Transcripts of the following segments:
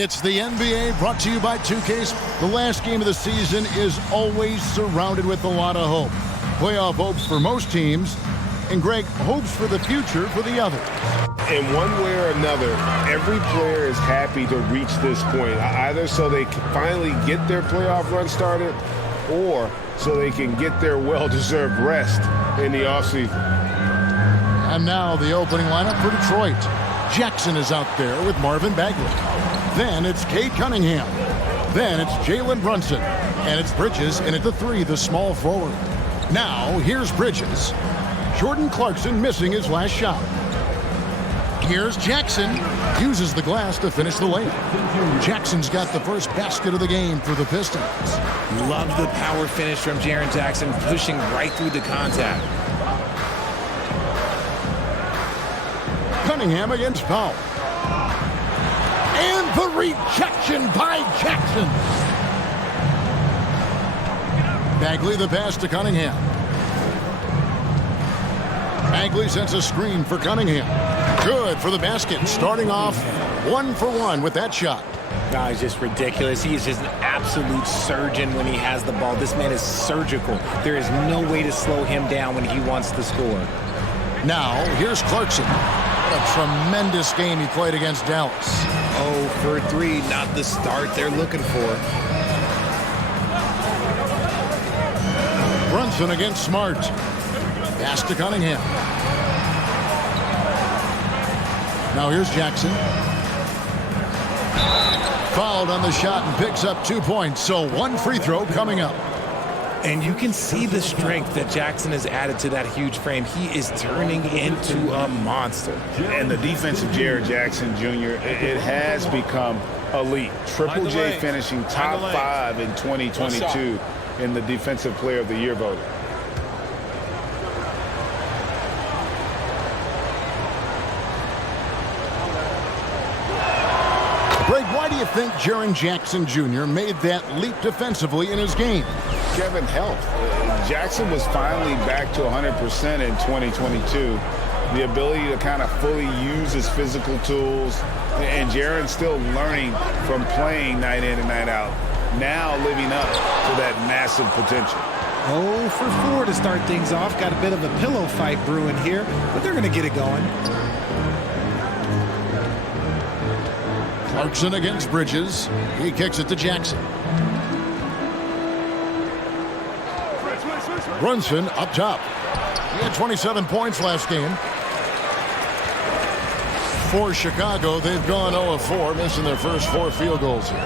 It's the NBA brought to you by 2K. The last game of the season is always surrounded with a lot of hope. Playoff hopes for most teams, and Greg, hopes for the future for the others. In one way or another, every player is happy to reach this point, either so they can finally get their playoff run started or so they can get their well-deserved rest in the offseason. And now the opening lineup for Detroit. Jackson is out there with Marvin Bagley. Then it's Cade Cunningham. Then it's Jalen Brunson. And it's Bridges in at the 3, the small forward. Now here's Bridges. Jordan Clarkson missing his last shot. Here's Jackson. Uses the glass to finish the layup. Jackson's got the first basket of the game for the Pistons. Love the power finish from Jaren Jackson, pushing right through the contact. Cunningham against Powell. And the rejection by Jackson. Bagley the pass to Cunningham. Bagley sets a screen for Cunningham. Good for the basket. Starting off 1 for 1 with that shot. No, he's just ridiculous. He is just an absolute surgeon when he has the ball. This man is surgical. There is no way to slow him down when he wants to score. Now, here's Clarkson. What a tremendous game he played against Dallas. 0 for 3, not the start they're looking for. Brunson against Smart. Pass to Cunningham. Now here's Jackson. Fouled on the shot and picks up 2 points. So 1 free throw coming up. And you can see the strength that Jackson has added to that huge frame. He is turning into a monster. And the defense of Jaren Jackson Jr., it has become elite. Triple J finishing top 5 in 2022 in the Defensive Player of the Year voting. Greg, why do you think Jaren Jackson Jr. made that leap defensively in his game? Kevin, health. Jackson was finally back to 100% in 2022. The ability to kind of fully use his physical tools, and Jaren's still learning from playing night in and night out, now living up to that massive potential. 0 for 4 to start things off. Got a bit of a pillow fight brewing here, but they're going to get it going. Clarkson against Bridges. He kicks it to Jackson. Brunson up top. He had 27 points last game. For Chicago, they've gone 0 of 4, missing their first 4 field goals here.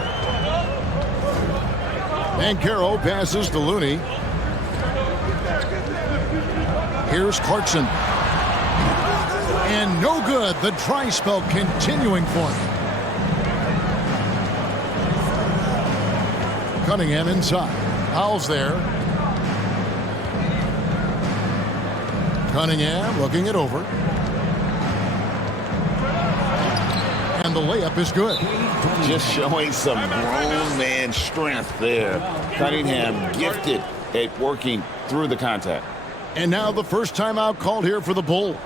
Banchero passes to Looney. Here's Clarkson. And no good. The dry spell continuing for him. Cunningham inside. Powell's there. Cunningham looking it over. And the layup is good. Just showing some grown man strength there. Cunningham gifted at working through the contact. And now the first timeout called here for the Bulls.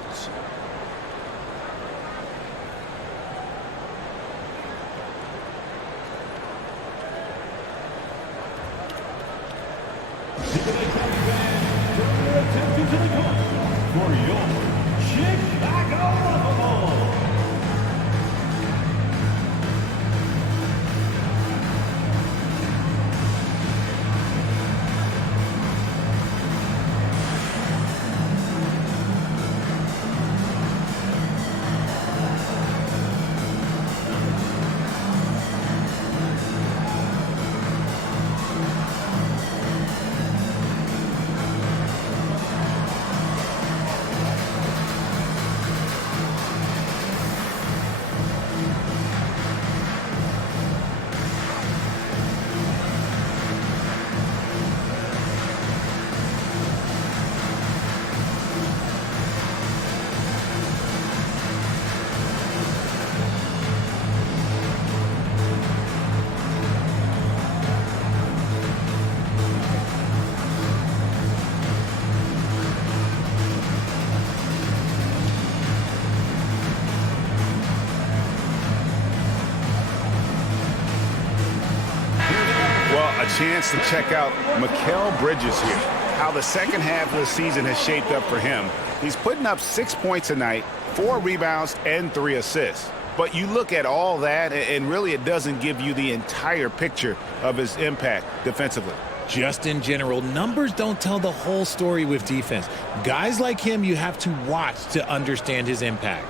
chance to check out Mikal Bridges here. How the second half of the season has shaped up for him. He's putting up 6 points a night, 4 rebounds, and 3 assists. But you look at all that, and really it doesn't give you the entire picture of his impact defensively. Just in general, numbers don't tell the whole story with defense. Guys like him, you have to watch to understand his impact.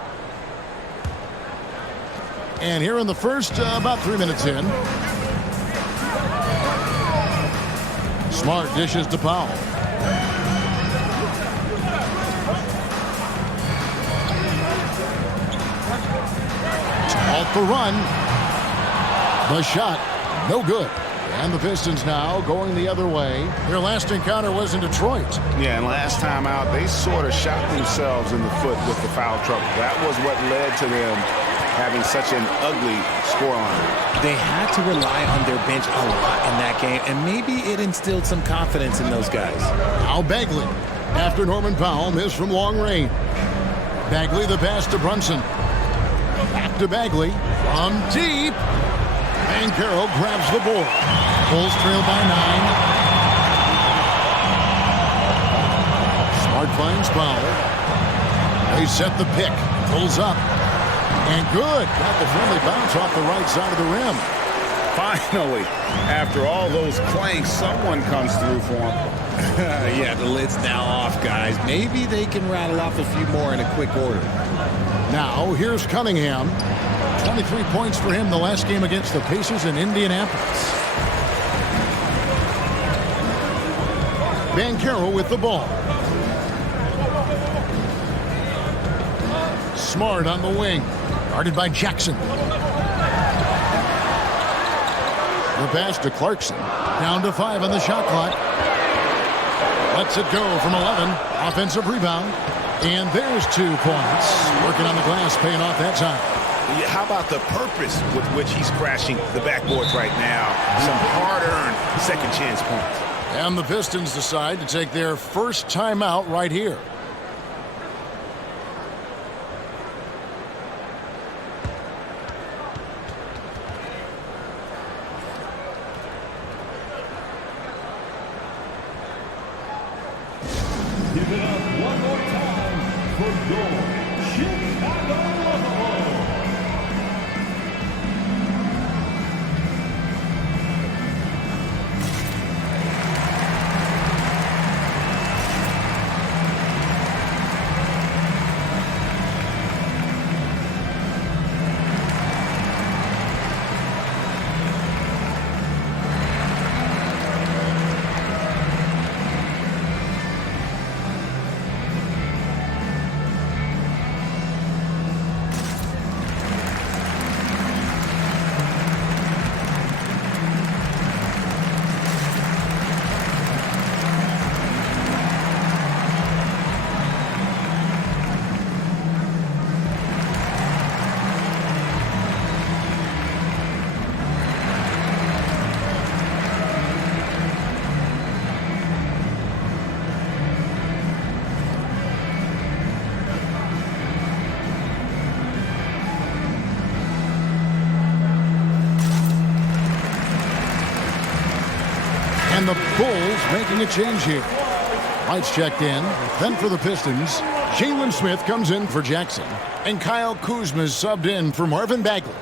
And here in the first, about 3 minutes in. Smart dishes to Powell. Off the run. The shot, no good. And the Pistons now going the other way. Their last encounter was in Detroit. Yeah, and last time out, they sort of shot themselves in the foot with the foul trouble. That was what led to them having such an ugly scoreline. They had to rely on their bench a lot in that game, and maybe it instilled some confidence in those guys. Now Bagley, after Norman Powell missed from long range. Bagley the pass to Brunson. Back to Bagley from deep. Banchero grabs the board. Bulls trail by 9. Smart finds Powell. They set the pick. Pulls up. And good. Got the friendly bounce off the right side of the rim. Finally, after all those clanks, someone comes through for him. Yeah, the lid's now off, guys. Maybe they can rattle off a few more in a quick order. Now, here's Cunningham. 23 points for him the last game against the Pacers in Indianapolis. Banchero with the ball. Smart on the wing. Guarded by Jackson. The pass to Clarkson. Down to 5 on the shot clock. Lets it go from 11. Offensive rebound. And there's 2 points. Working on the glass, paying off that time. Yeah, how about the purpose with which he's crashing the backboards right now? Some hard-earned second chance points. And the Pistons decide to take their first timeout right here. Give it up one more time for your Chicago Bulls. And the Bulls making a change here. Lights checked in. Then for the Pistons, Jalen Smith comes in for Jackson. And Kyle Kuzma is subbed in for Marvin Bagley.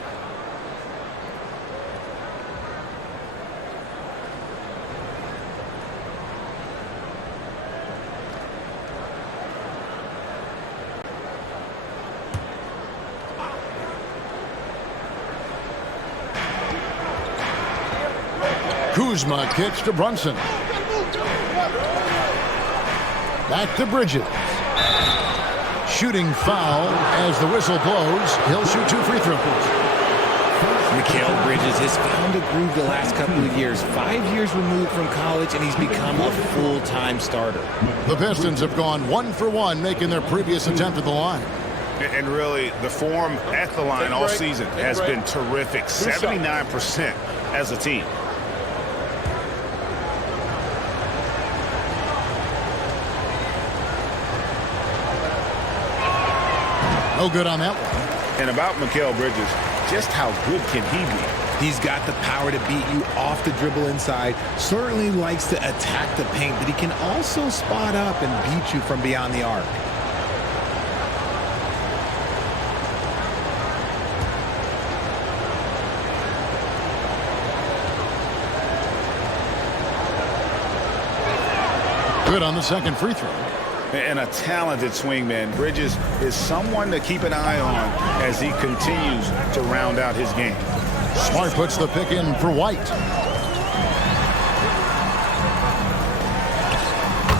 Kuzma kicks to Brunson. Back to Bridges. Shooting foul as the whistle blows. He'll shoot 2 free throws. Mikal Bridges has found a groove the last couple of years. 5 years removed from college, and he's become a full-time starter. The Pistons have gone 1 for 1, making their previous attempt at the line. And really, the form at the line all season has been terrific. 79% as a team. No good on that one. And about Mikal Bridges, just how good can he be? He's got the power to beat you off the dribble inside. Certainly likes to attack the paint, but he can also spot up and beat you from beyond the arc. Good on the second free throw. And a talented swingman. Bridges is someone to keep an eye on as he continues to round out his game. Smart puts the pick in for White.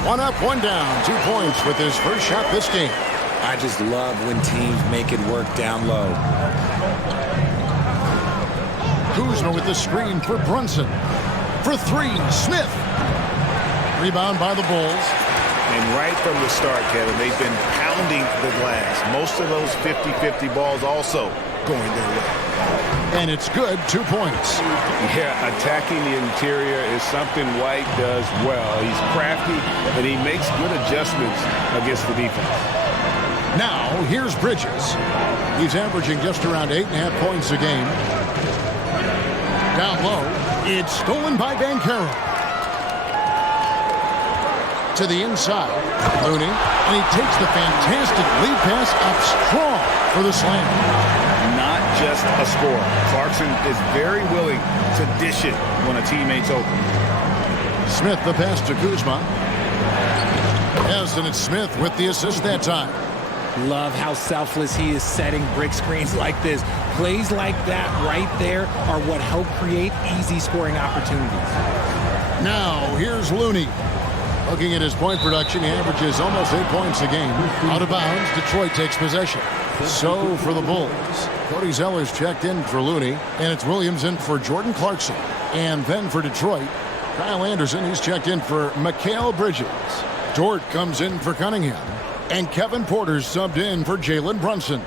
One up, one down. 2 points with his first shot this game. I just love when teams make it work down low. Kuzma with the screen for Brunson. For three, Smith. Rebound by the Bulls. And right from the start, Kevin, they've been pounding the glass. Most of those 50-50 balls also going their way. And it's good, 2 points. Yeah, attacking the interior is something White does well. He's crafty, and he makes good adjustments against the defense. Now, here's Bridges. He's averaging just around 8.5 points a game. Down low, it's stolen by Banchero. To the inside, Looney, and he takes the fantastic lead pass up strong for the slam. Not just a scorer. Clarkson is very willing to dish it when a teammate's open. Smith the pass to Kuzma. Yes, and it's Smith with the assist that time. Love how selfless he is setting brick screens like this. Plays like that right there are what help create easy scoring opportunities. Now, here's Looney. Looking at his point production, he averages almost 8 points a game. Out of bounds, Detroit takes possession. So for the Bulls, Cody Zeller's checked in for Looney, and it's Williams in for Jordan Clarkson. And then for Detroit, Kyle Anderson, he's checked in for Mikal Bridges. Dort comes in for Cunningham, and Kevin Porter's subbed in for Jalen Brunson.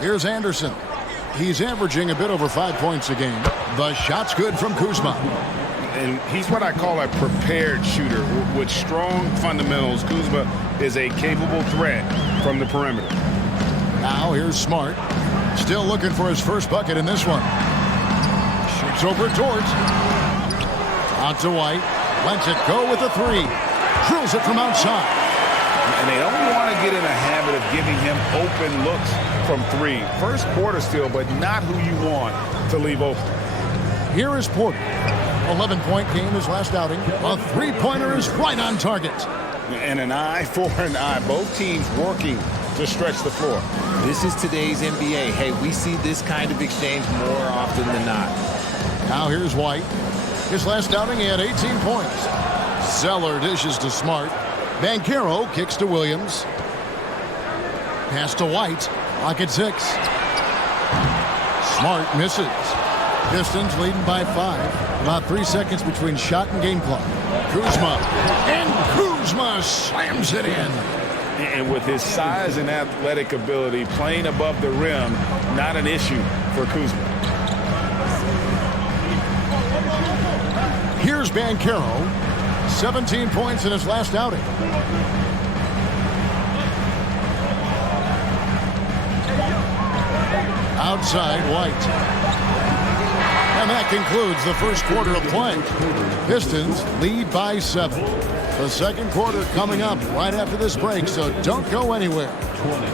Here's Anderson. He's averaging a bit over 5 points a game. The shot's good from Kuzma. And he's what I call a prepared shooter. With strong fundamentals, Kuzma is a capable threat from the perimeter. Now here's Smart. Still looking for his first bucket in this one. Shoots over Dort. Out to White. Lets it go with a three. Drills it from outside. And they don't want to get in a habit of giving him open looks from three. First quarter still, but not who you want to leave open. Here is Porter. 11-point game his last outing. A three-pointer is right on target. And an eye for an eye. Both teams working to stretch the floor. This is today's NBA. Hey, we see this kind of exchange more often than not. Now here's White. His last outing, he had 18 points. Zeller dishes to Smart. Banchero kicks to Williams. Pass to White. Lock at 6. Smart misses. Pistons leading by 5. About 3 seconds between shot and game clock. Kuzma. And Kuzma slams it in. And with his size and athletic ability, playing above the rim, not an issue for Kuzma. Here's Banchero. 17 points in his last outing. Outside, White. And that concludes the first quarter of play. Pistons lead by 7. The second quarter coming up right after this break, so don't go anywhere. 20.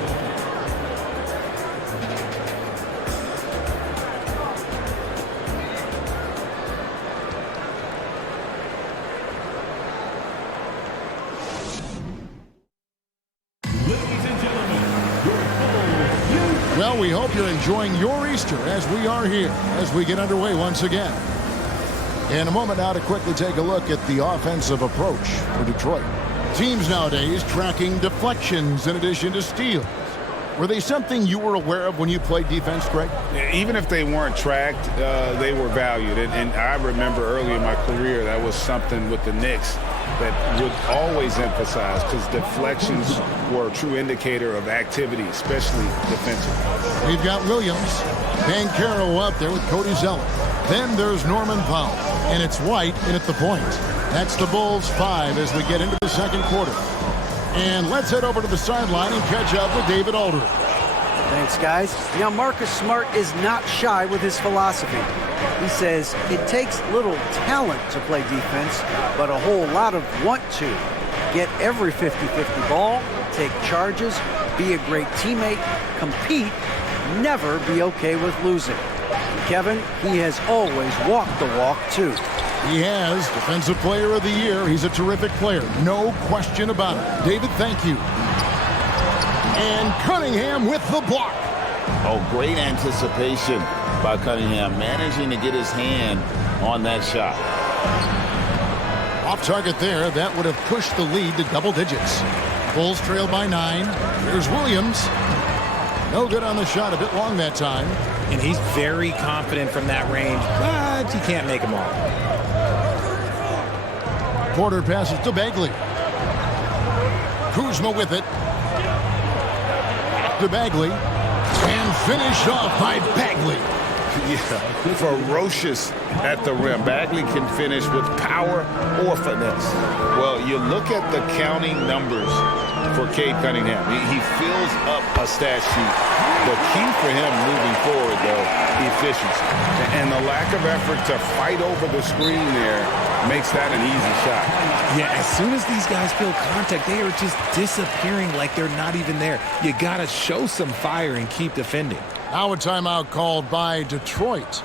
Well, we hope you're enjoying your Easter as we are here as we get underway once again. In a moment now to quickly take a look at the offensive approach for Detroit. Teams nowadays tracking deflections in addition to steals. Were they something you were aware of when you played defense, Greg? Even if they weren't tracked, they were valued. And I remember early in my career, that was something with the Knicks that would always emphasize, because deflections were a true indicator of activity, especially defensively. We've got Williams, Banchero up there with Cody Zeller. Then there's Norman Powell, and it's White in at the point. That's the Bulls 5 as we get into the second quarter. And let's head over to the sideline and catch up with David Aldridge. Thanks, guys. Now, Marcus Smart is not shy with his philosophy. He says it takes little talent to play defense, but a whole lot of want to. Get every 50-50 ball, take charges, be a great teammate, compete, never be okay with losing. And Kevin, he has always walked the walk, too. He has Defensive Player of the Year. He's a terrific player. No question about it. David, thank you. And Cunningham with the block. Oh, great anticipation by Cunningham, managing to get his hand on that shot. Off target there. That would have pushed the lead to double digits. Bulls trail by 9. Here's Williams. No good on the shot. A bit long that time. And he's very confident from that range, but you can't make them all. Porter passes to Bagley. Kuzma with it. To Bagley. And finished off by Bagley. Yeah, ferocious at the rim. Bagley can finish with power or finesse. Well, you look at the counting numbers for Cade Cunningham. He fills up a stat sheet. The key for him moving forward, though, efficiency. And the lack of effort to fight over the screen there makes that an easy shot. Yeah, as soon as these guys feel contact, they are just disappearing like they're not even there. You got to show some fire and keep defending. Now a timeout called by Detroit.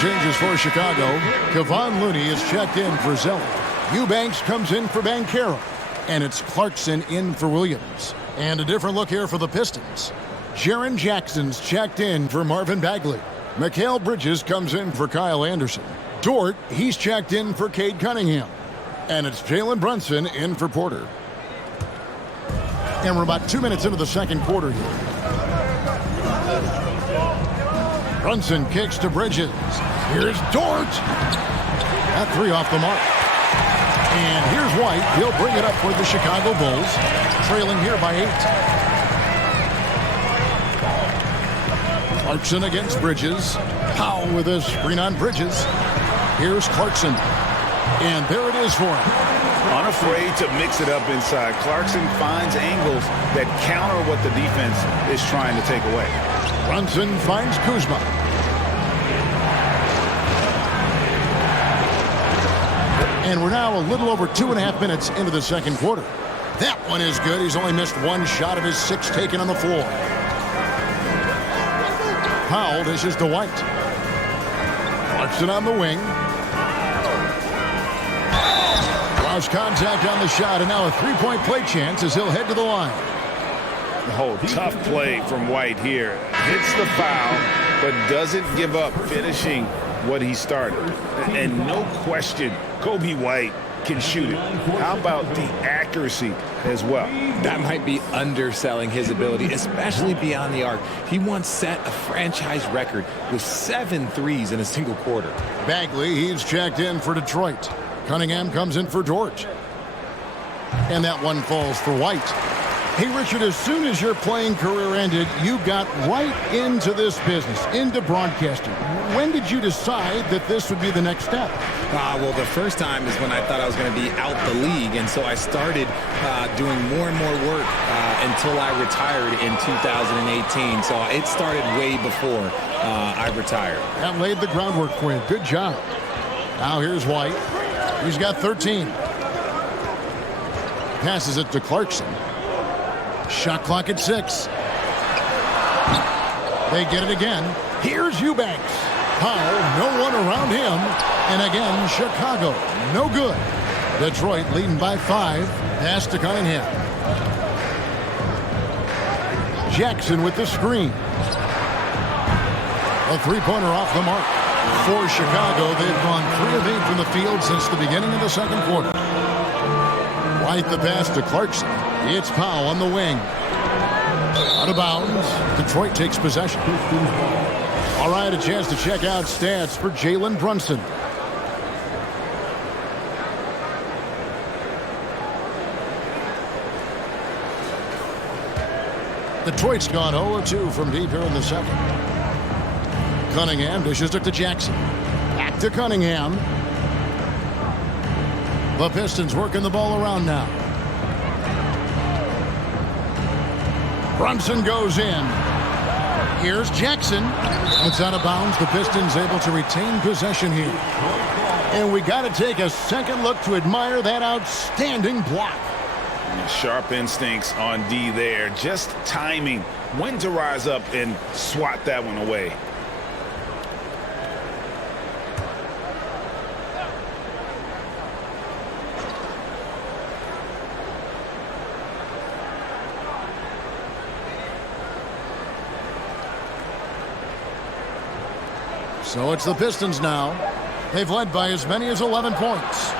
Changes for Chicago. Kevon Looney is checked in for Zeller. Eubanks comes in for Banchero. And it's Clarkson in for Williams. And a different look here for the Pistons. Jaren Jackson's checked in for Marvin Bagley. Mikal Bridges comes in for Kyle Anderson. Dort, he's checked in for Cade Cunningham. And it's Jalen Brunson in for Porter. And we're about 2 minutes into the second quarter here. Brunson kicks to Bridges. Here's Dort. That three off the mark. And here's White. He'll bring it up for the Chicago Bulls. Trailing here by 8. Clarkson against Bridges. Powell with a screen on Bridges. Here's Clarkson. And there it is for him. Unafraid to mix it up inside. Clarkson finds angles that counter what the defense is trying to take away. Brunson finds Kuzma. And we're now a little over 2.5 minutes into the second quarter. That one is good. He's only missed one shot of his 6 taken on the floor. Powell dishes to White. Clarkson on the wing. Lost contact on the shot, and now a three-point play chance as he'll head to the line. Oh, tough play from White here. Hits the foul, but doesn't give up finishing what he started. And no question, Kobe White can shoot it. How about the accuracy as well? That might be underselling his ability, especially beyond the arc. He once set a franchise record with 7 threes in a single quarter. Bagley, he's checked in for Detroit. Cunningham comes in for Dort. And that one falls for White. Hey, Richard, as soon as your playing career ended, you got right into this business, into broadcasting. When did you decide that this would be the next step? Well, the first time is when I thought I was going to be out the league, and so I started doing more and more work until I retired in 2018. So it started way before I retired. That laid the groundwork for you. Good job. Now here's White. He's got 13. Passes it to Clarkson. Shot clock at 6. They get it again. Here's Eubanks. Powell, no one around him. And again, Chicago, no good. Detroit leading by 5. Pass to Cunningham. Jackson with the screen. A three-pointer off the mark. For Chicago, they've gone 3 of 8 from the field since the beginning of the second quarter. White the pass to Clarkson. It's Powell on the wing. Out of bounds. Detroit takes possession. All right, a chance to check out stats for Jalen Brunson. Detroit's gone 0-2 from deep here in the second. Cunningham dishes it to Jackson. Back to Cunningham. The Pistons working the ball around now. Brunson goes in. Here's Jackson. It's out of bounds. The Pistons able to retain possession here. And we got to take a second look to admire that outstanding block. Sharp instincts on D there. Just timing when to rise up and swat that one away. So it's the Pistons now. They've led by as many as 11 points.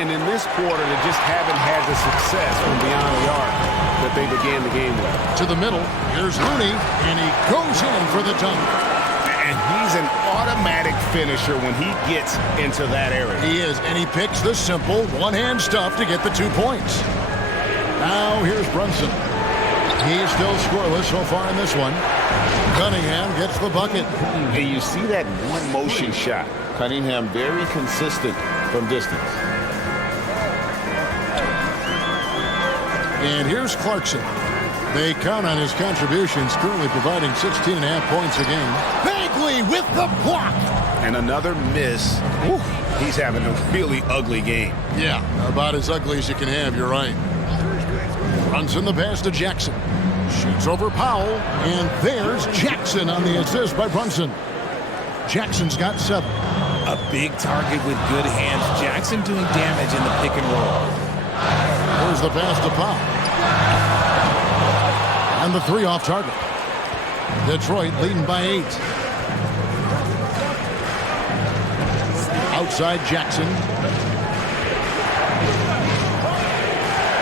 And in this quarter, they just haven't had the success from beyond the arc that they began the game with. To the middle, here's Looney, and he goes in for the dunk. And he's an automatic finisher when he gets into that area. He is, and he picks the simple one-hand stuff to get the 2 points. Now here's Brunson. He's still scoreless so far in this one. Cunningham gets the bucket. And you see that one motion shot. Cunningham very consistent from distance. And here's Clarkson. They count on his contributions, currently providing 16.5 points a game. Bagley with the block. And another miss. Whew, he's having a really ugly game. Yeah, about as ugly as you can have, you're right. Runs in the pass to Jackson. Shoots over Powell, and there's Jackson on the assist by Brunson. Jackson's got 7. A big target with good hands. Jackson doing damage in the pick and roll. Here's the pass to Powell. And the 3 off target. Detroit leading by 8. Outside Jackson.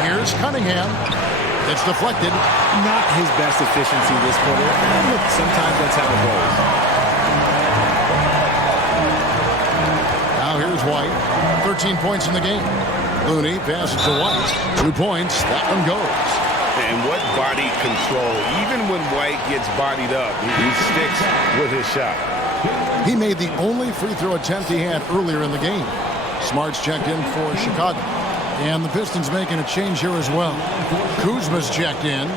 Here's Cunningham. It's deflected. Not his best efficiency this quarter. Sometimes that's how it goes. Now here's White. 13 points in the game. Looney passes to White. 2 points. That one goes. And what body control. Even when White gets bodied up, he sticks with his shot. He made the only free throw attempt he had earlier in the game. Smart's checked in for Chicago. And the Pistons making a change here as well. Kuzma's checked in.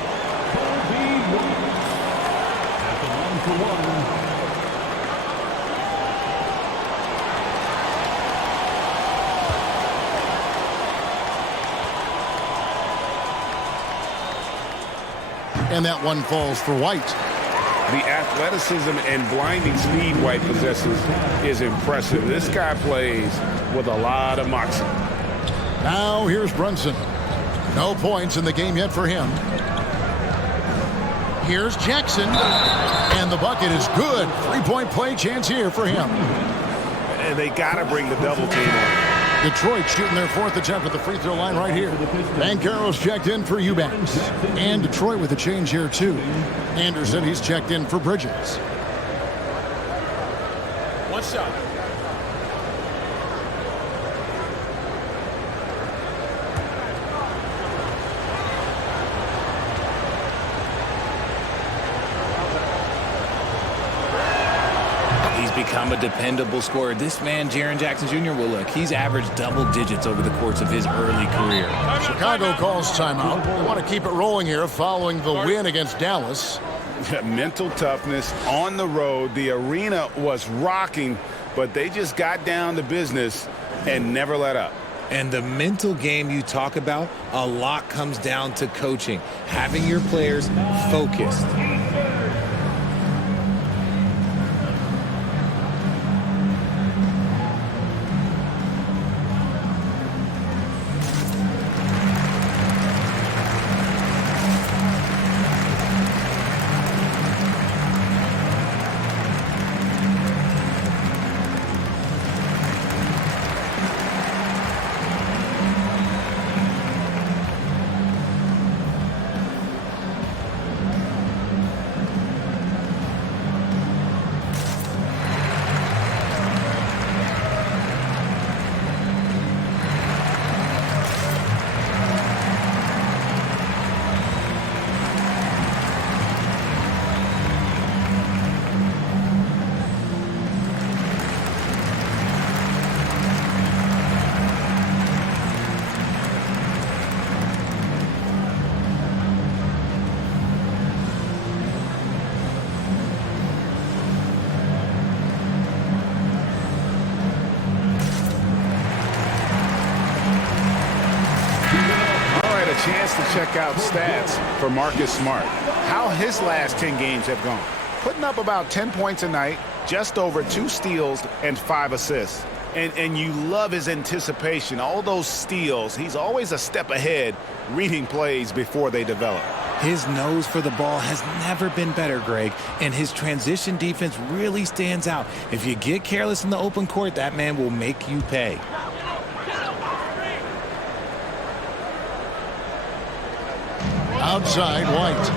And that one falls for White. The athleticism and blinding speed White possesses is impressive. This guy plays with a lot of moxie. Now here's Brunson. No points in the game yet for him. Here's Jackson. And the bucket is good. 3-point play chance here for him. And they got to bring the double team on. Detroit shooting their 4th attempt at the free throw line right here. Banchero's checked in for Eubanks. And Detroit with a change here too. Anderson, he's checked in for Bridges. One shot. I'm a dependable scorer. This man, Jaren Jackson Jr., well, look, he's averaged double digits over the course of his early career. Chicago calls timeout. They want to keep it rolling here following the win against Dallas. Mental toughness on the road. The arena was rocking, but they just got down to business and never let up. And the mental game you talk about, a lot comes down to coaching, having your players focused. Chance to check out stats for Marcus Smart. How his last 10 games have gone. Putting up about 10 points a night, just over 2 steals and 5 assists. And you love his anticipation. All those steals, he's always a step ahead, reading plays before they develop. His nose for the ball has never been better, Greg, and his transition defense really stands out. If you get careless in the open court, that man will make you pay. Outside, White.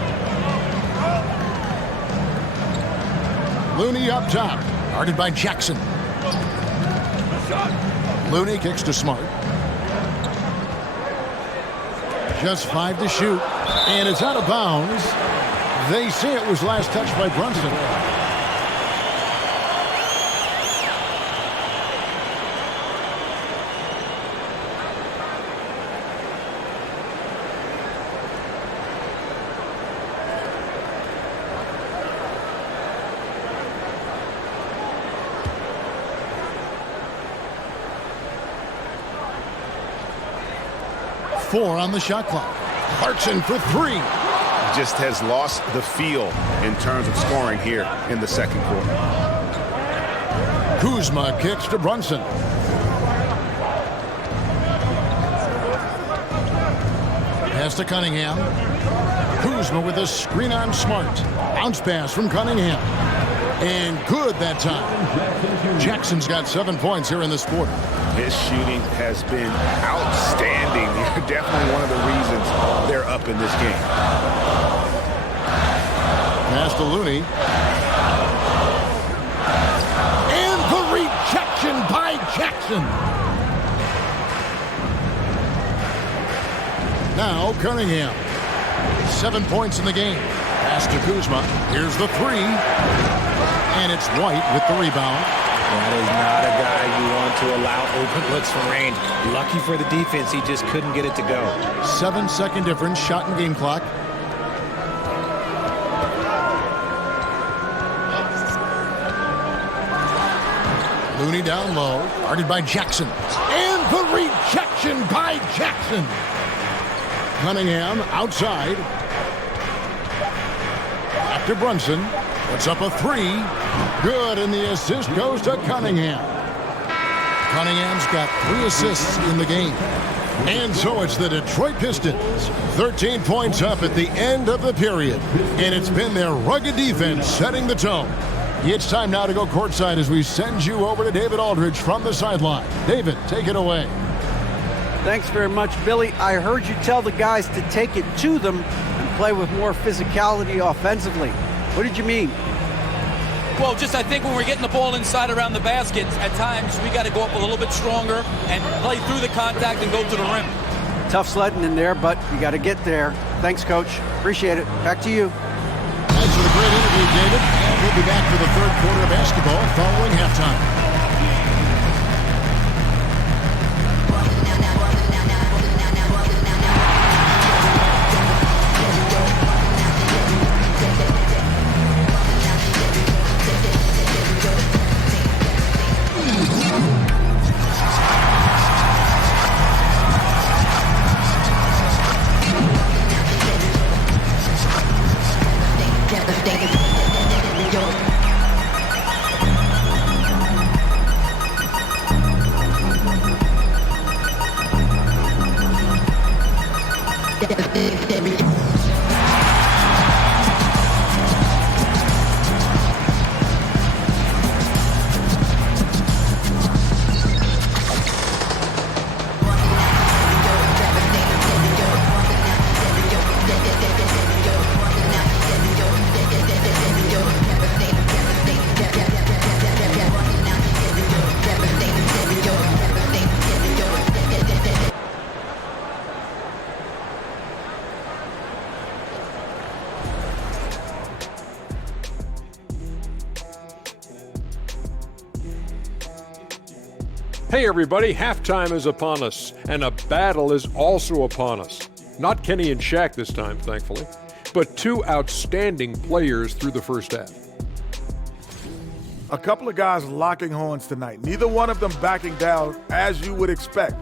Looney up top. Guarded by Jackson. Looney kicks to Smart. Just 5 to shoot. And it's out of bounds. They say it was last touched by Brunson. Four on the shot clock. Clarkson for 3. Just has lost the feel in terms of scoring here in the second quarter. Kuzma kicks to Brunson. Pass to Cunningham. Kuzma with a screen on Smart. Bounce pass from Cunningham. And good that time. Jackson's got 7 points here in this quarter. His shooting has been outstanding. Definitely one of the reasons they're up in this game. Pass to Looney. And the rejection by Jackson. Now Cunningham. 7 points in the game. Pass to Kuzma. Here's the 3. And it's White with the rebound. That is not a guy you want to allow open looks from range. Lucky for the defense, he just couldn't get it to go. 7-second difference, shot and game clock. Looney down low, guarded by Jackson. And the rejection by Jackson. Cunningham outside. Back to Brunson. Puts up a 3. Good, and the assist goes to Cunningham. Cunningham's got 3 assists in the game. And so it's the Detroit Pistons. 13 points up at the end of the period. And it's been their rugged defense setting the tone. It's time now to go courtside as we send you over to David Aldridge from the sideline. David, take it away. Thanks very much, Billy. I heard you tell the guys to take it to them and play with more physicality offensively. What did you mean? Well, just I think when we're getting the ball inside around the basket, at times we got to go up a little bit stronger and play through the contact and go to the rim. Tough sledding in there, but you got to get there. Thanks, Coach. Appreciate it. Back to you. Thanks for the great interview, David. And We'll be back for the third quarter of basketball following halftime. Hey everybody, halftime is upon us, and a battle is also upon us. Not Kenny and Shaq this time, thankfully, but two outstanding players through the first half. A couple of guys locking horns tonight. Neither one of them backing down, as you would expect.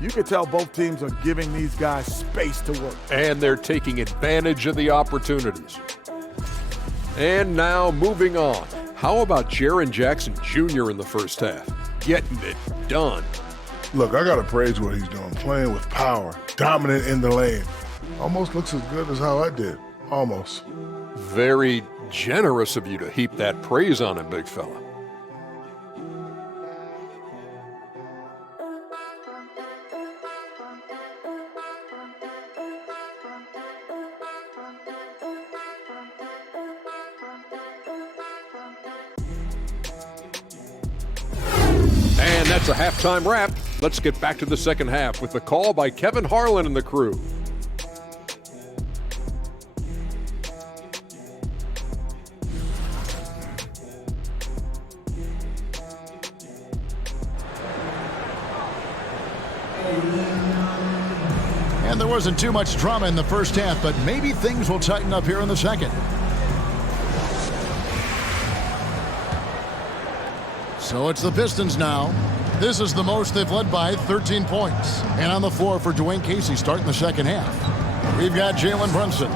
You could tell both teams are giving these guys space to work. And they're taking advantage of the opportunities. And now, moving on. How about Jaren Jackson Jr. in the first half? Getting it done. Look, I got to praise what he's doing. Playing with power, dominant in the lane. Almost looks as good as how I did. Almost. Very generous of you to heap that praise on him, big fella. And that's a halftime wrap. Let's get back to the second half with the call by Kevin Harlan and the crew. And there wasn't too much drama in the first half, but maybe things will tighten up here in the second. So it's the Pistons now. This is the most they've led by 13 points. And on the floor for Dwayne Casey starting the second half. We've got Jalen Brunson.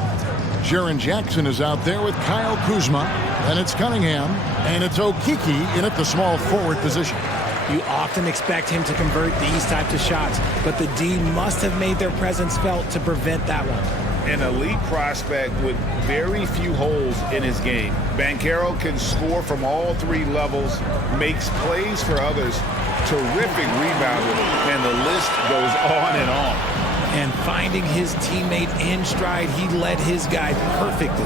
Jaren Jackson is out there with Kyle Kuzma. And it's Cunningham. And it's Okeke in at the small forward position. You often expect him to convert these types of shots, but the D must have made their presence felt to prevent that one. An elite prospect with very few holes in his game. Banchero can score from all three levels, makes plays for others, terrific rebounder, and the list goes on and on. And finding his teammate in stride, he led his guy perfectly.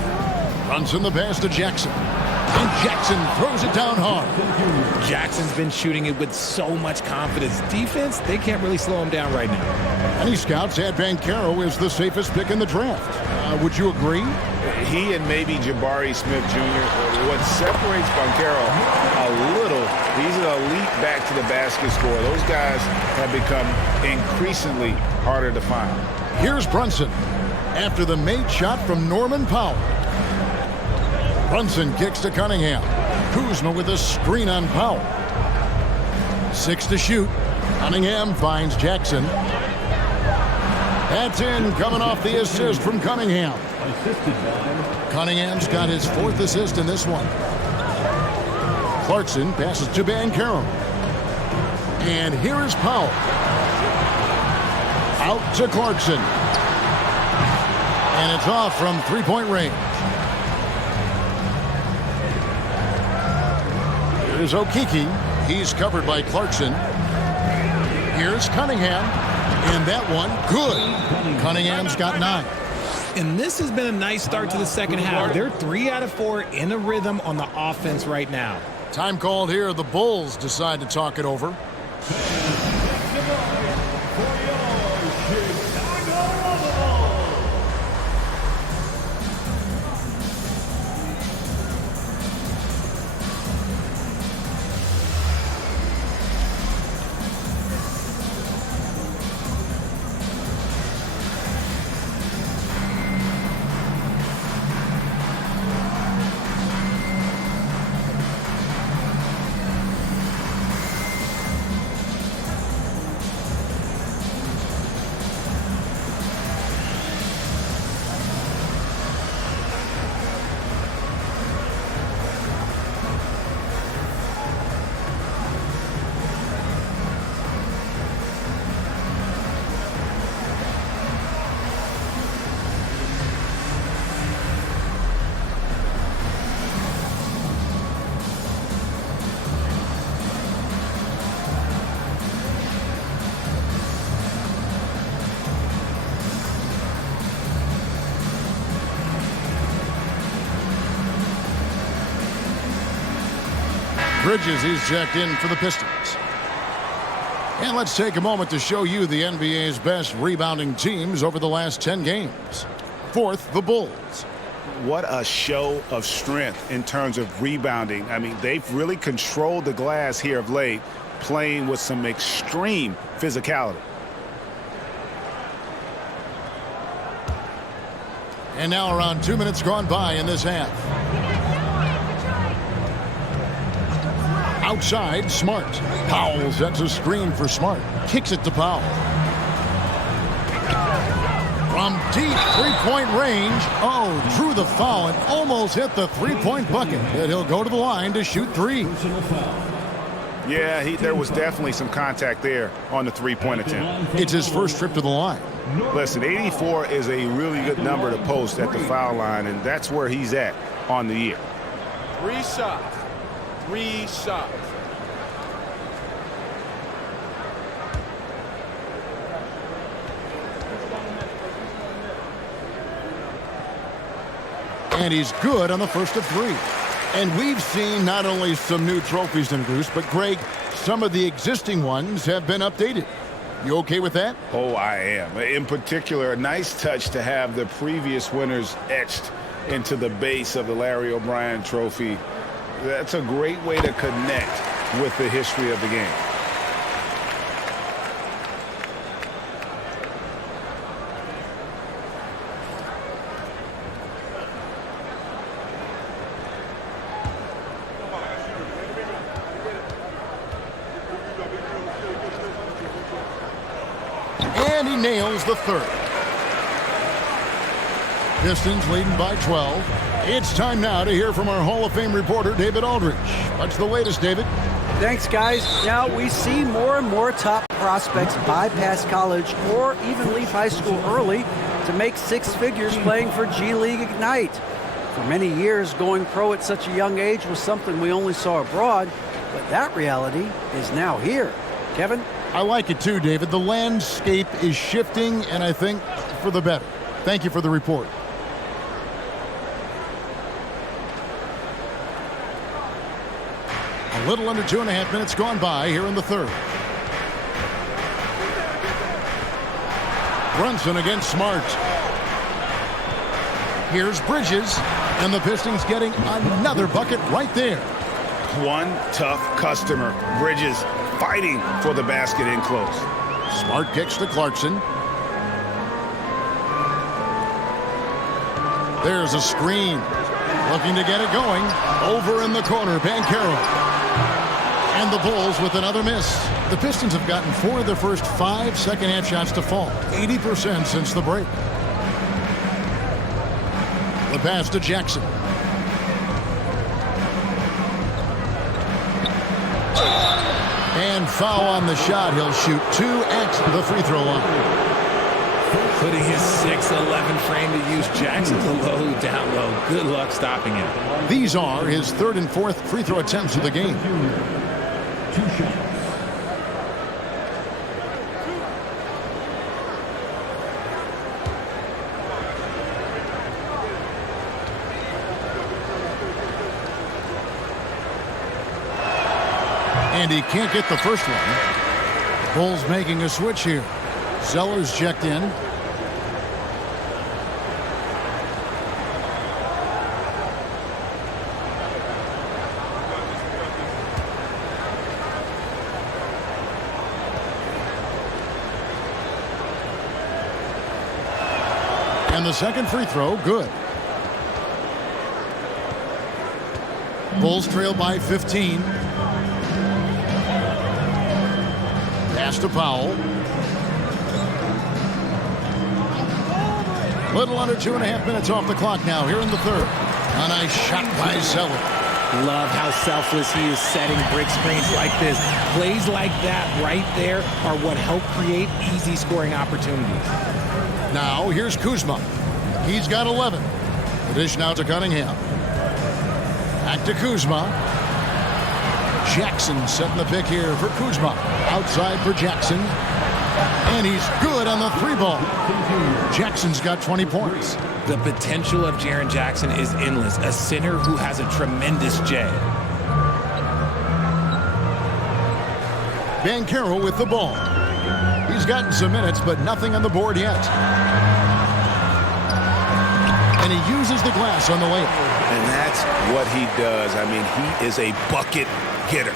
Brunson the pass to Jackson. And Jackson throws it down hard. Jackson's been shooting it with so much confidence. Defense, they can't really slow him down right now. And he scouts at Banchero as the safest pick in the draft. Would you agree? He and maybe Jabari Smith Jr. What separates Banchero a little, he's an elite back to the basket scorer. Those guys have become increasingly harder to find. Here's Brunson after the made shot from Norman Powell. Brunson kicks to Cunningham. Kuzma with a screen on Powell. 6 to shoot. Cunningham finds Jackson. That's in, coming off the assist from Cunningham. Cunningham's got his 4th assist in this one. Clarkson passes to Banchero. And here is Powell. Out to Clarkson. And it's off from three-point range. Here's Okeke. He's covered by Clarkson. Here's Cunningham. And that one, good. Cunningham's got 9. And this has been a nice start to the second half. They're 3 out of 4 in a rhythm on the offense right now. Time called here. The Bulls decide to talk it over. Bridges, he's checked in for the Pistons. And let's take a moment to show you the NBA's best rebounding teams over the last 10 games. Fourth, the Bulls. What a show of strength in terms of rebounding. I mean, they've really controlled the glass here of late, playing with some extreme physicality. And now around 2 minutes gone by in this half. Outside, Smart. Powell sets a screen for Smart. Kicks it to Powell. From deep three-point range. Oh, drew the foul and almost hit the three-point bucket. And he'll go to the line to shoot three. Yeah, there was definitely some contact there on the three-point attempt. It's his first trip to the line. Listen, 84 is a really good number to post at the foul line, and that's where he's at on the year. 3 shots. 3 shots. And he's good on the first of 3. And we've seen not only some new trophies introduced, but Greg, some of the existing ones have been updated. You okay with that? Oh, I am. In particular, a nice touch to have the previous winners etched into the base of the Larry O'Brien Trophy. That's a great way to connect with the history of the game. And he nails the third. Pistons leading by 12. It's time now to hear from our Hall of Fame reporter, David Aldridge. What's the latest, David? Thanks, guys. Now, we see more and more top prospects bypass college or even leave high school early to make 6 figures playing for G League Ignite. For many years, going pro at such a young age was something we only saw abroad, but that reality is now here. Kevin? I like it too, David. The landscape is shifting, and I think for the better. Thank you for the report. A little under 2.5 minutes gone by here in the third. Brunson against Smart. Here's Bridges, and the Pistons getting another bucket right there. One tough customer. Bridges fighting for the basket in close. Smart kicks to Clarkson. There's a screen. Looking to get it going. Over in the corner, Banchero. And the Bulls with another miss. The Pistons have gotten 4 of their first 5 second-half shots to fall. 80% since the break. The pass to Jackson. And foul on the shot. He'll shoot 2 at the free throw line. Putting his 6'11" frame to use. Jackson's low, down low. Good luck stopping him. These are his 3rd and 4th free throw attempts of the game. 2 shots. And he can't get the first one. Bulls making a switch here. Zeller's checked in. And the second free throw, good. Bulls trail by 15. Pass to Powell. Little under 2.5 minutes off the clock now here in the third. A nice shot by Zeller. Love how selfless he is setting brick screens like this. Plays like that right there are what help create easy scoring opportunities. Now here's Kuzma. He's got 11. The dish now to Cunningham. Back to Kuzma. Jackson setting the pick here for Kuzma. Outside for Jackson. And he's good on the 3-ball. Jackson's got 20 points. The potential of Jaren Jackson is endless. A center who has a tremendous J. Banchero with the ball. He's gotten some minutes, but nothing on the board yet. And he uses the glass on the layup. And that's what he does. I mean, he is a bucket getter.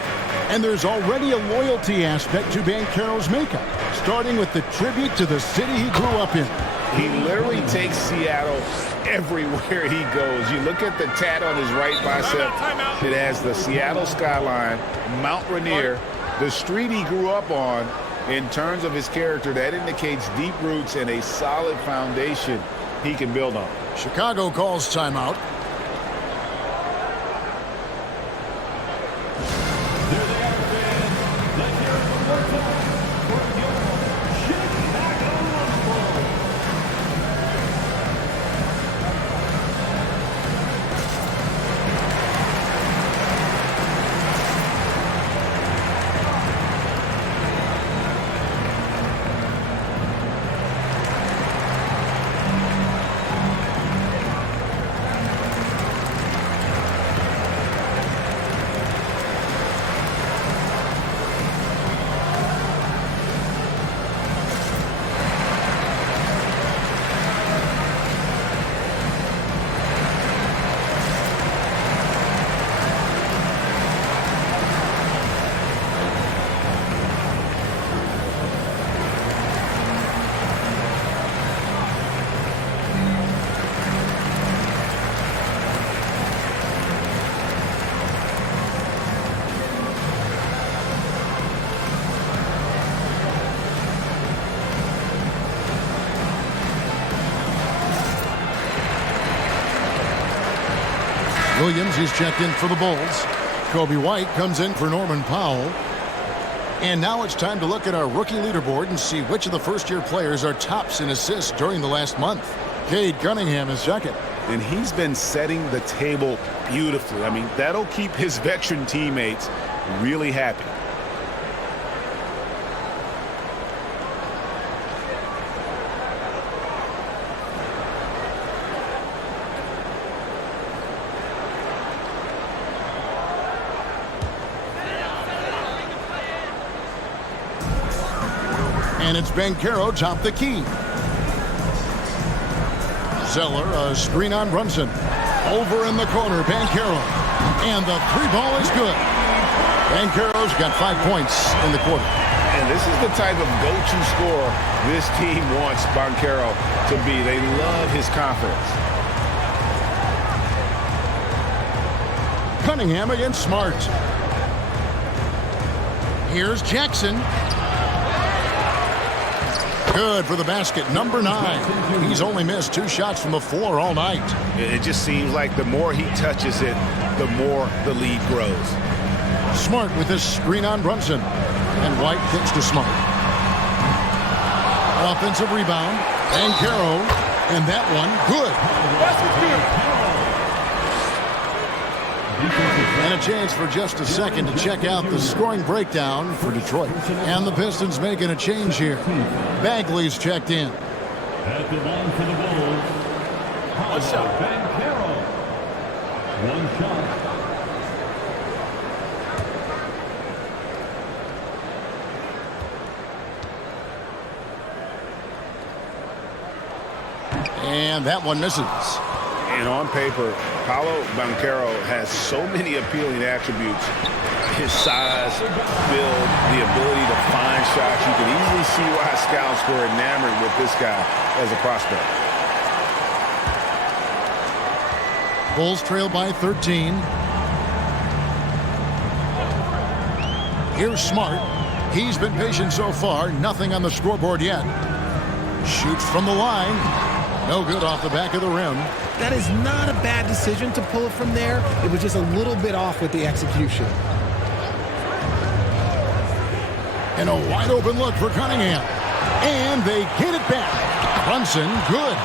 And there's already a loyalty aspect to Banchero's makeup, starting with the tribute to the city he grew up in. He literally takes Seattle everywhere he goes. You look at the tat on his right bicep. It has the Seattle skyline, Mount Rainier, the street he grew up on. In terms of his character, that indicates deep roots and a solid foundation he can build on. Chicago calls timeout. Williams is checked in for the Bulls. Kobe White comes in for Norman Powell. And now it's time to look at our rookie leaderboard and see which of the first-year players are tops in assists during the last month. Cade Cunningham is second. And he's been setting the table beautifully. I mean, that'll keep his veteran teammates really happy. And it's Banchero top the key. Zeller, a screen on Brunson. Over in the corner, Banchero. And the three ball is good. Banchero's got 5 points in the quarter. And this is the type of go-to scorer this team wants Banchero to be. They love his confidence. Cunningham against Smart. Here's Jackson. Good for the basket, number 9. He's only missed 2 shots from the floor all night. It just seems like the more he touches it, the more the lead grows. Smart with this screen on Brunson. And White kicks to Smart. Offensive rebound. Banchero. And that one, good. And a chance for just a second to check out the scoring breakdown for Detroit. And the Pistons making a change here. Bagley's checked in. At the line for the Bulls, Banchero. 1 shot. And that one misses. And on paper, Paolo Banchero has so many appealing attributes. His size, build, the ability to find shots. You can easily see why scouts were enamored with this guy as a prospect. Bulls trail by 13. Here's Smart. He's been patient so far. Nothing on the scoreboard yet. Shoots from the line. No good off the back of the rim. That is not a bad decision to pull it from there. It was just a little bit off with the execution. And a wide open look for Cunningham. And they get it back. Brunson, good.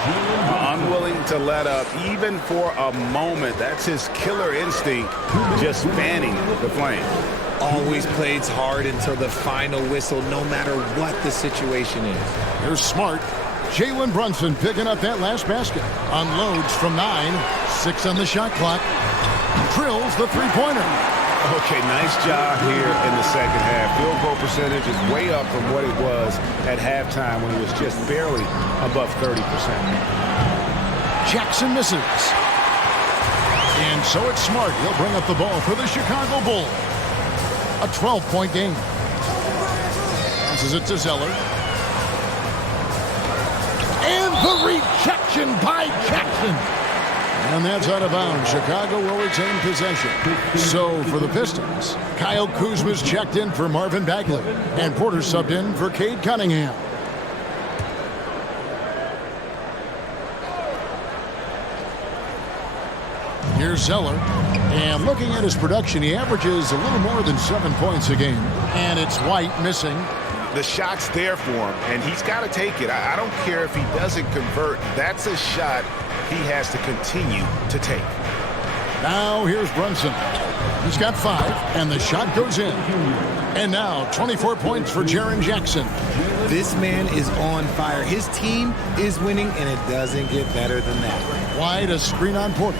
Unwilling to let up even for a moment. That's his killer instinct, just fanning the flame. Always plays hard until the final whistle, no matter what the situation is. Here's Smart. Jalen Brunson picking up that last basket. Unloads from 9. 6 on the shot clock. Drills the three-pointer. Okay, nice job here in the second half. Field goal percentage is way up from what it was at halftime when it was just barely above 30%. Jackson misses. And so it's Smart. He'll bring up the ball for the Chicago Bulls. A 12-point game. Passes it to Zeller. And the rejection by Jackson. And that's out of bounds. Chicago will retain possession. So for the Pistons, Kyle Kuzma's checked in for Marvin Bagley. And Porter subbed in for Cade Cunningham. Here's Zeller. And looking at his production, he averages a little more than 7 points a game. And it's White missing. The shot's there for him, and he's got to take it. I don't care if he doesn't convert. That's a shot he has to continue to take. Now here's Brunson. He's got 5, and the shot goes in. And now 24 points for Jaren Jackson. This man is on fire. His team is winning, and it doesn't get better than that. White, a screen on Porter.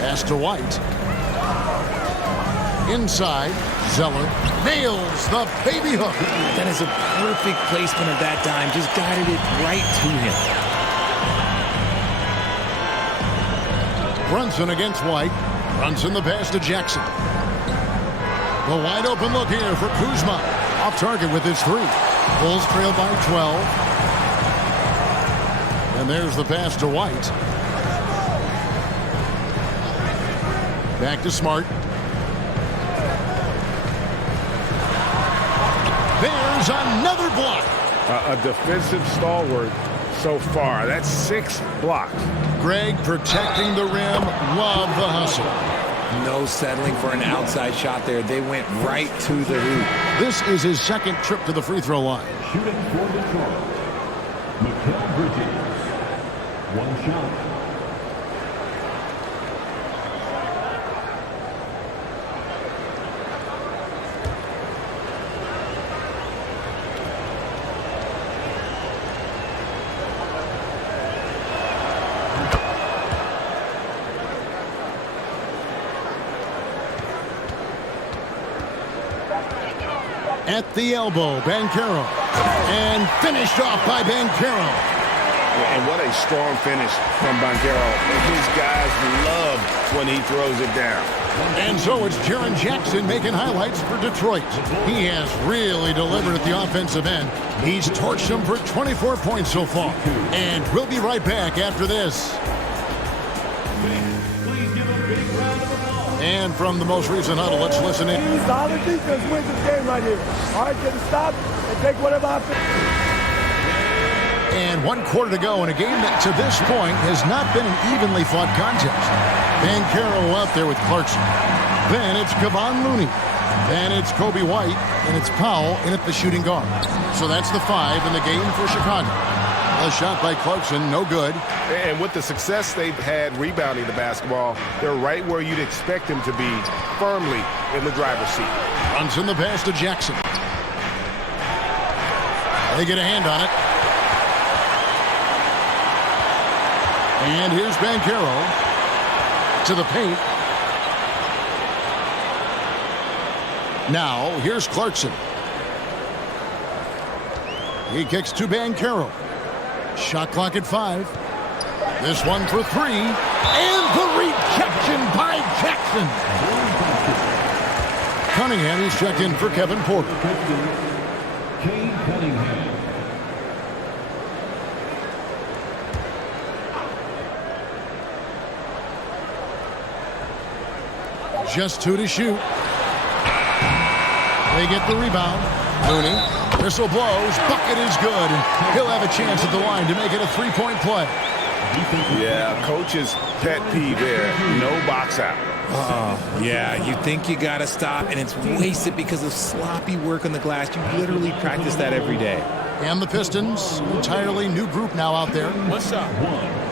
Pass to White. Inside, Zeller nails the baby hook. That is a perfect placement of that dime. Just guided it right to him. Brunson against White. Brunson the pass to Jackson. The wide open look here for Kuzma. Off target with his 3. Bulls trail by 12. And there's the pass to White. Back to Smart. There's another block. A defensive stalwart so far. That's 6 blocks. Greg protecting the rim. Love the hustle. No settling for an outside shot there. They went right to the hoop. This is his second trip to the free throw line. Shooting for Detroit, Mikal Bridges. 1 shot. At the elbow, Banchero. And finished off by Banchero. And what a strong finish from Banchero. These guys love when he throws it down. And so it's Jaren Jackson making highlights for Detroit. He has really delivered at the offensive end. He's torched them for 24 points so far. And we'll be right back after this. And from the most recent huddle, let's listen in. Solid defense wins this game right here. All right, get a stop and take whatever offense. And 1 quarter to go in a game that to this point has not been an evenly fought contest. Banchero out there with Clarkson. Then it's Kevon Looney. Then it's Kobe White. And it's Powell in at the shooting guard. So that's the 5 in the game for Chicago. A shot by Clarkson, no good. And with the success they've had rebounding the basketball, they're right where you'd expect them to be, firmly in the driver's seat. Brunson the pass to Jackson. They get a hand on it. And here's Banchero to the paint. Now, here's Clarkson. He kicks to Banchero. Shot clock at 5. This one for 3. And the rejection by Jackson. Cunningham, he's checked in for Kevin Porter. Cade Cunningham. Just 2 to shoot. They get the rebound. Looney. Whistle blows. Bucket is good. And he'll have a chance at the line to make it a 3-point play. Yeah, coach's pet peeve there. No box out. Yeah, you think you got to stop, and it's wasted because of sloppy work on the glass. You literally practice that every day. And the Pistons, entirely new group now out there. What's up? 1.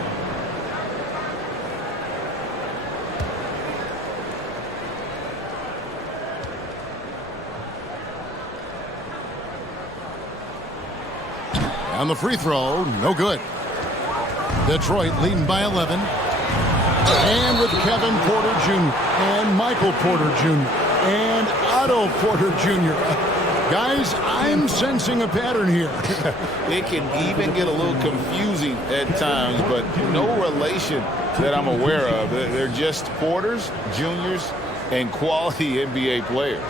On the free throw, no good. Detroit leading by 11. And with Kevin Porter Jr. and Michael Porter Jr. and Otto Porter Jr. Guys, I'm sensing a pattern here. It can even get a little confusing at times, but no relation that I'm aware of. They're just Porters, Juniors, and quality NBA players.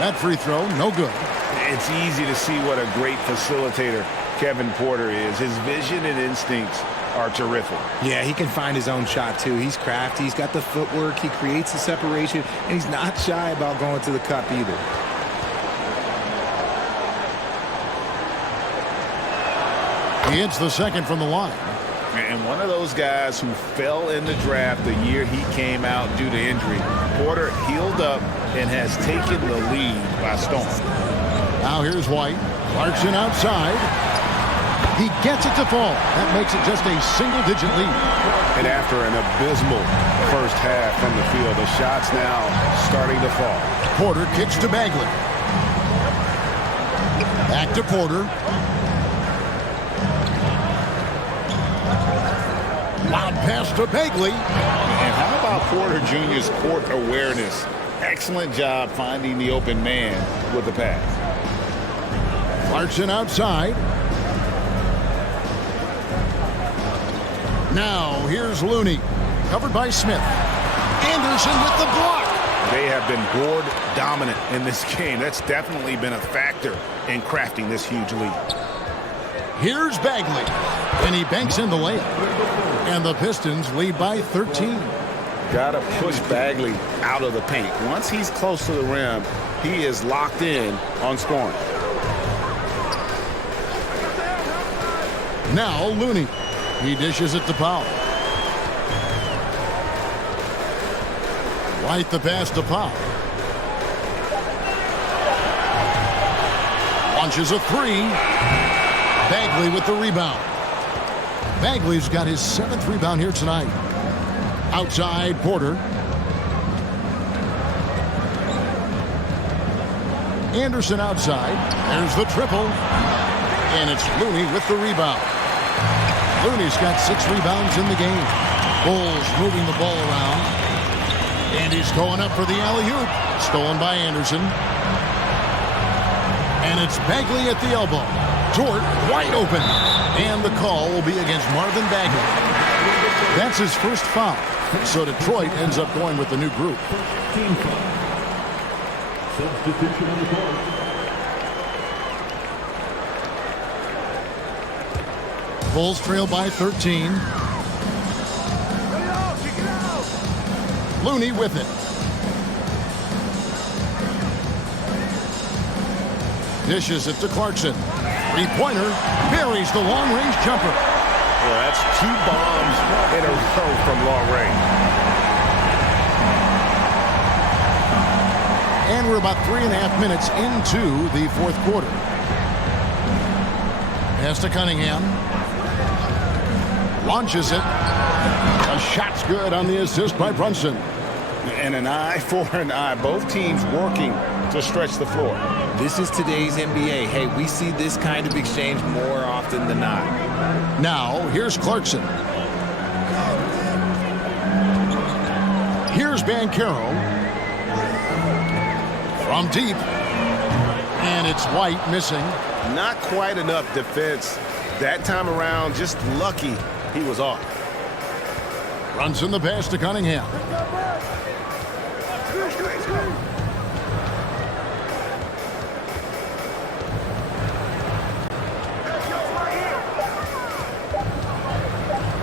That free throw, no good. It's easy to see what a great facilitator Kevin Porter is. His vision and instincts are terrific. Yeah, he can find his own shot, too. He's crafty. He's got the footwork. He creates the separation, and he's not shy about going to the cup either. He hits the second from the line. And one of those guys who fell in the draft the year he came out due to injury. Porter healed up and has taken the lead by storm. Now here's White. Clarkson outside. He gets it to fall. That makes it just a single-digit lead. And after an abysmal first half from the field, the shots now starting to fall. Porter kicks to Bagley. Back to Porter. Loud pass to Bagley. And how about Porter Jr.'s court awareness? Excellent job finding the open man with the pass. Clarkson outside. Now here's Looney. Covered by Smith. Anderson with the block. They have been board dominant in this game. That's definitely been a factor in crafting this huge lead. Here's Bagley. And he banks in the layup. And the Pistons lead by 13. Got to push Bagley out of the paint. Once he's close to the rim, he is locked in on scoring. Now Looney. He dishes it to Powell. White the pass to Powell. Launches a three. Bagley with the rebound. Bagley's got his 7th rebound here tonight. Outside Porter. Anderson outside. There's the triple. And it's Looney with the rebound. Looney's got 6 rebounds in the game. Bulls moving the ball around. And he's going up for the alley-oop. Stolen by Anderson. And it's Bagley at the elbow. Dort wide open. And the call will be against Marvin Bagley. That's his first foul. So Detroit ends up going with the new group. Substitution on the court. Bulls trail by 13. Looney with it. Dishes it to Clarkson. Three-pointer. Buries the long-range jumper. Well, that's 2 bombs in a row from long range. And we're about 3.5 minutes into the 4th quarter. Pass to Cunningham. Launches it. A shot's good on the assist by Brunson. And an eye for an eye. Both teams working to stretch the floor. This is today's NBA. Hey, we see this kind of exchange more often than not. Now, here's Clarkson. Here's Banchero. From deep. And it's White missing. Not quite enough defense. That time around, just lucky he was off. Runs in the pass to Cunningham.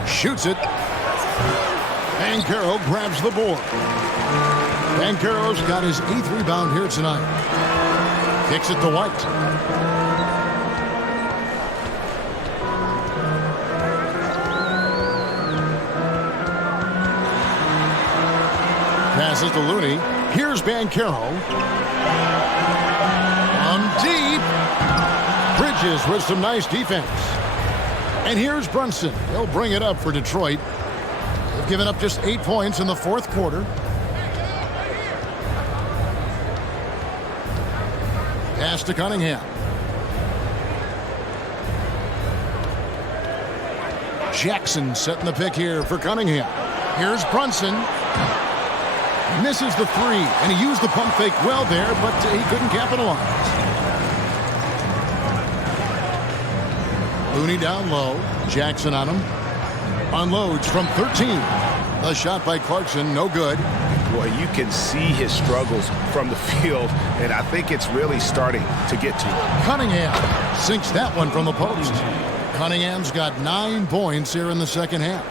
Shoots it. Banchero grabs the board. Banchero's got his 8th rebound here tonight. Kicks it to White. Passes to Looney. Here's Banchero. On deep. Bridges with some nice defense. And here's Brunson. He'll bring it up for Detroit. They've given up just 8 points in the 4th quarter. Pass to Cunningham. Jackson setting the pick here for Cunningham. Here's Brunson. Misses the three, and he used the pump fake well there, but he couldn't capitalize. Looney down low. Jackson on him. Unloads from 13. A shot by Clarkson, no good. Well, you can see his struggles from the field, and I think it's really starting to get to him. Cunningham sinks that one from the post. Cunningham's got 9 points here in the second half.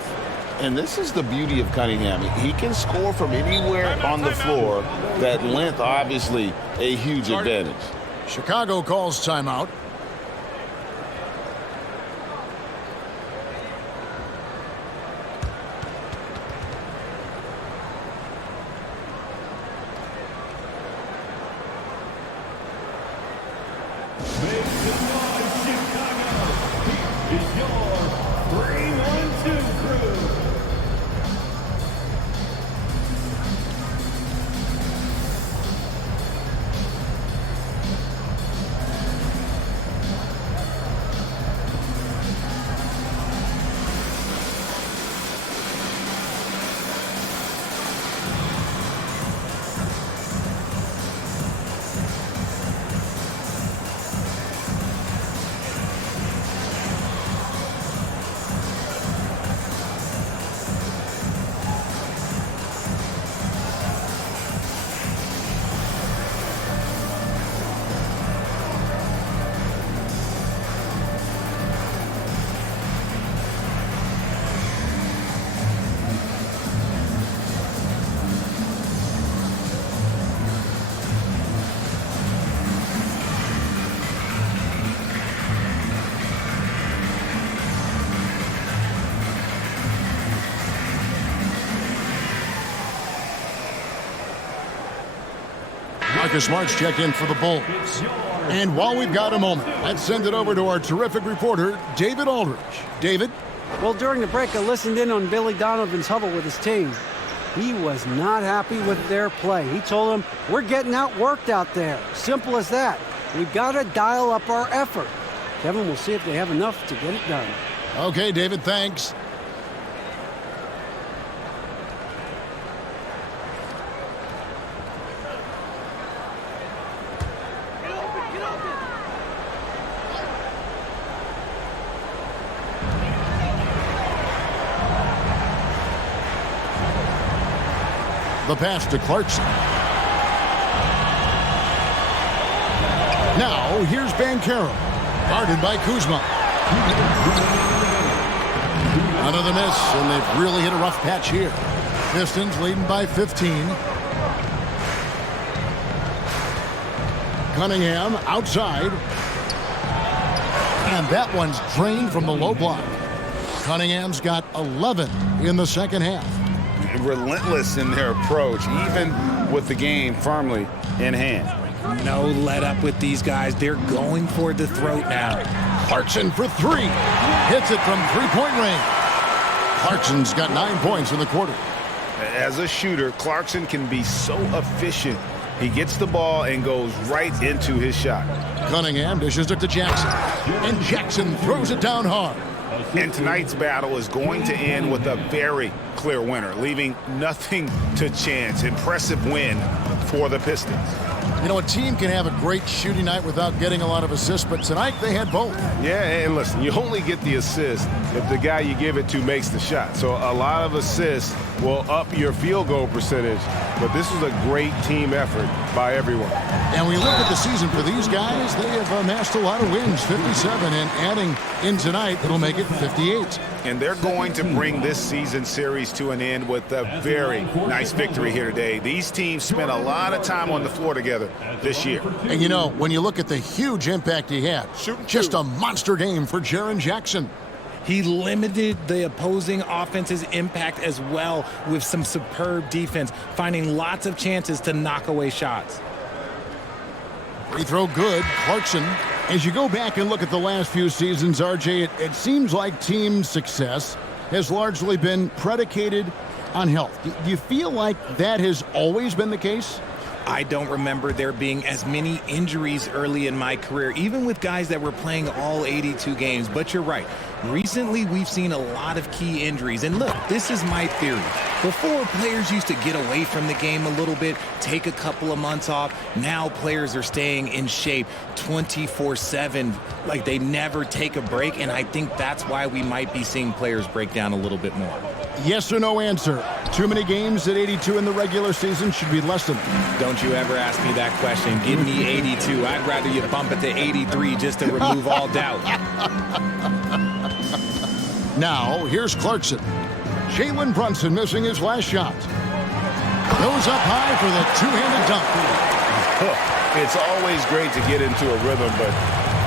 And this is the beauty of Cunningham. He can score from anywhere on the floor. That length, obviously, a huge advantage. Chicago calls timeout. Make some noise, Chicago. Here is your 3-1-2 crew. Marcus Smart's checked in for the Bulls. And while we've got a moment, let's send it over to our terrific reporter, David Aldridge. David? Well, during the break, I listened in on Billy Donovan's huddle with his team. He was not happy with their play. He told them, we're getting outworked out there. Simple as that. We've got to dial up our effort. Kevin will see if they have enough to get it done. Okay, David, thanks. The pass to Clarkson. Now, here's Banchero. Guarded by Kuzma. Another miss, and they've really hit a rough patch here. Pistons leading by 15. Cunningham outside. And that one's drained from the low block. Cunningham's got 11 in the second half. Relentless in their approach, even with the game firmly in hand. No let up with these guys. They're going for the throat now. Clarkson for three. Hits it from three-point range. Clarkson's got 9 points in the quarter. As a shooter, Clarkson can be so efficient. He gets the ball and goes right into his shot. Cunningham dishes it to Jackson. And Jackson throws it down hard. And tonight's battle is going to end with a very clear winner, leaving nothing to chance. Impressive win for the Pistons. You know, a team can have a great shooting night without getting a lot of assists, but tonight they had both. Yeah, and listen, you only get the assist if the guy you give it to makes the shot. So a lot of assists will up your field goal percentage, but this was a great team effort by everyone. And we look at the season for these guys, they have amassed a lot of wins, 57, and adding in tonight, it'll make it 58. And they're going to bring this season series to an end with a very nice victory here today. These teams spent a lot of time on the floor together this year. And you know, when you look at the huge impact he had, just a monster game for Jaren Jackson. He limited the opposing offense's impact as well with some superb defense, finding lots of chances to knock away shots. Free throw good, Clarkson. As you go back and look at the last few seasons, RJ, it seems like team success has largely been predicated on health. Do you feel like that has always been the case? I don't remember there being as many injuries early in my career, even with guys that were playing all 82 games. But you're right. Recently, we've seen a lot of key injuries. And look, this is my theory. Before, players used to get away from the game a little bit, take a couple of months off. Now players are staying in shape 24/7, like they never take a break. And I think that's why we might be seeing players break down a little bit more. Yes or no answer. Too many games at 82 in the regular season should be lessened. Don't you ever ask me that question. Give me 82. I'd rather you bump it to 83 just to remove all doubt. Now, here's Clarkson. Jalen Brunson missing his last shot. Goes up high for the two-handed dunk. It's always great to get into a rhythm, but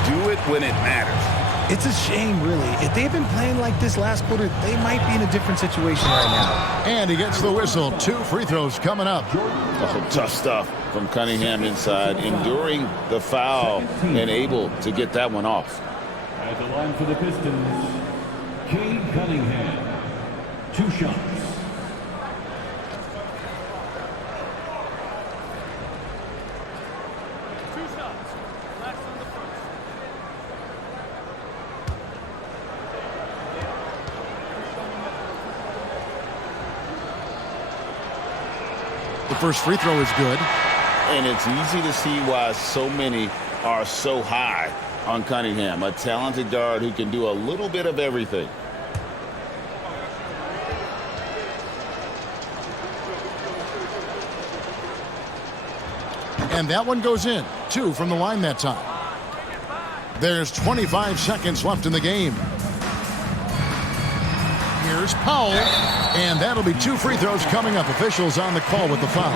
do it when it matters. It's a shame, really. If they've been playing like this last quarter, they might be in a different situation right now. And he gets the whistle. 2 free throws coming up. Oh, tough stuff from Cunningham inside, enduring the foul and able to get that one off. At the line for the Pistons, Cade Cunningham. 2 shots. The first free throw is good. And it's easy to see why so many are so high on Cunningham, a talented guard who can do a little bit of everything. And that one goes in. 2 from the line that time. There's 25 seconds left in the game. Here's Powell. And that'll be 2 free throws coming up. Officials on the call with the foul.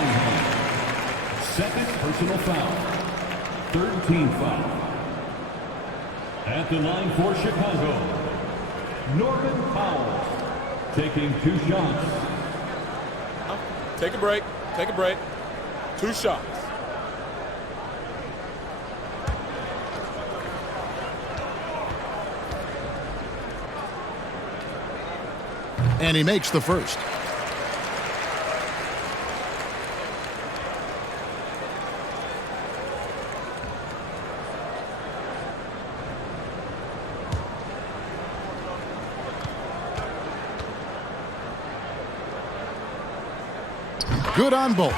Second personal foul. 13 foul. At the line for Chicago, Norman Powell taking 2 shots. Take a break. Take a break. 2 shots. And he makes the first. Good on both.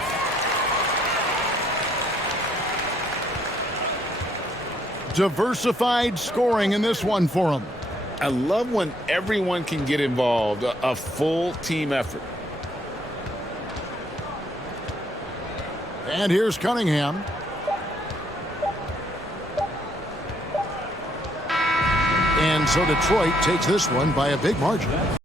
Diversified scoring in this one for him. I love when everyone can get involved, a full team effort. And here's Cunningham. And so Detroit takes this one by a big margin.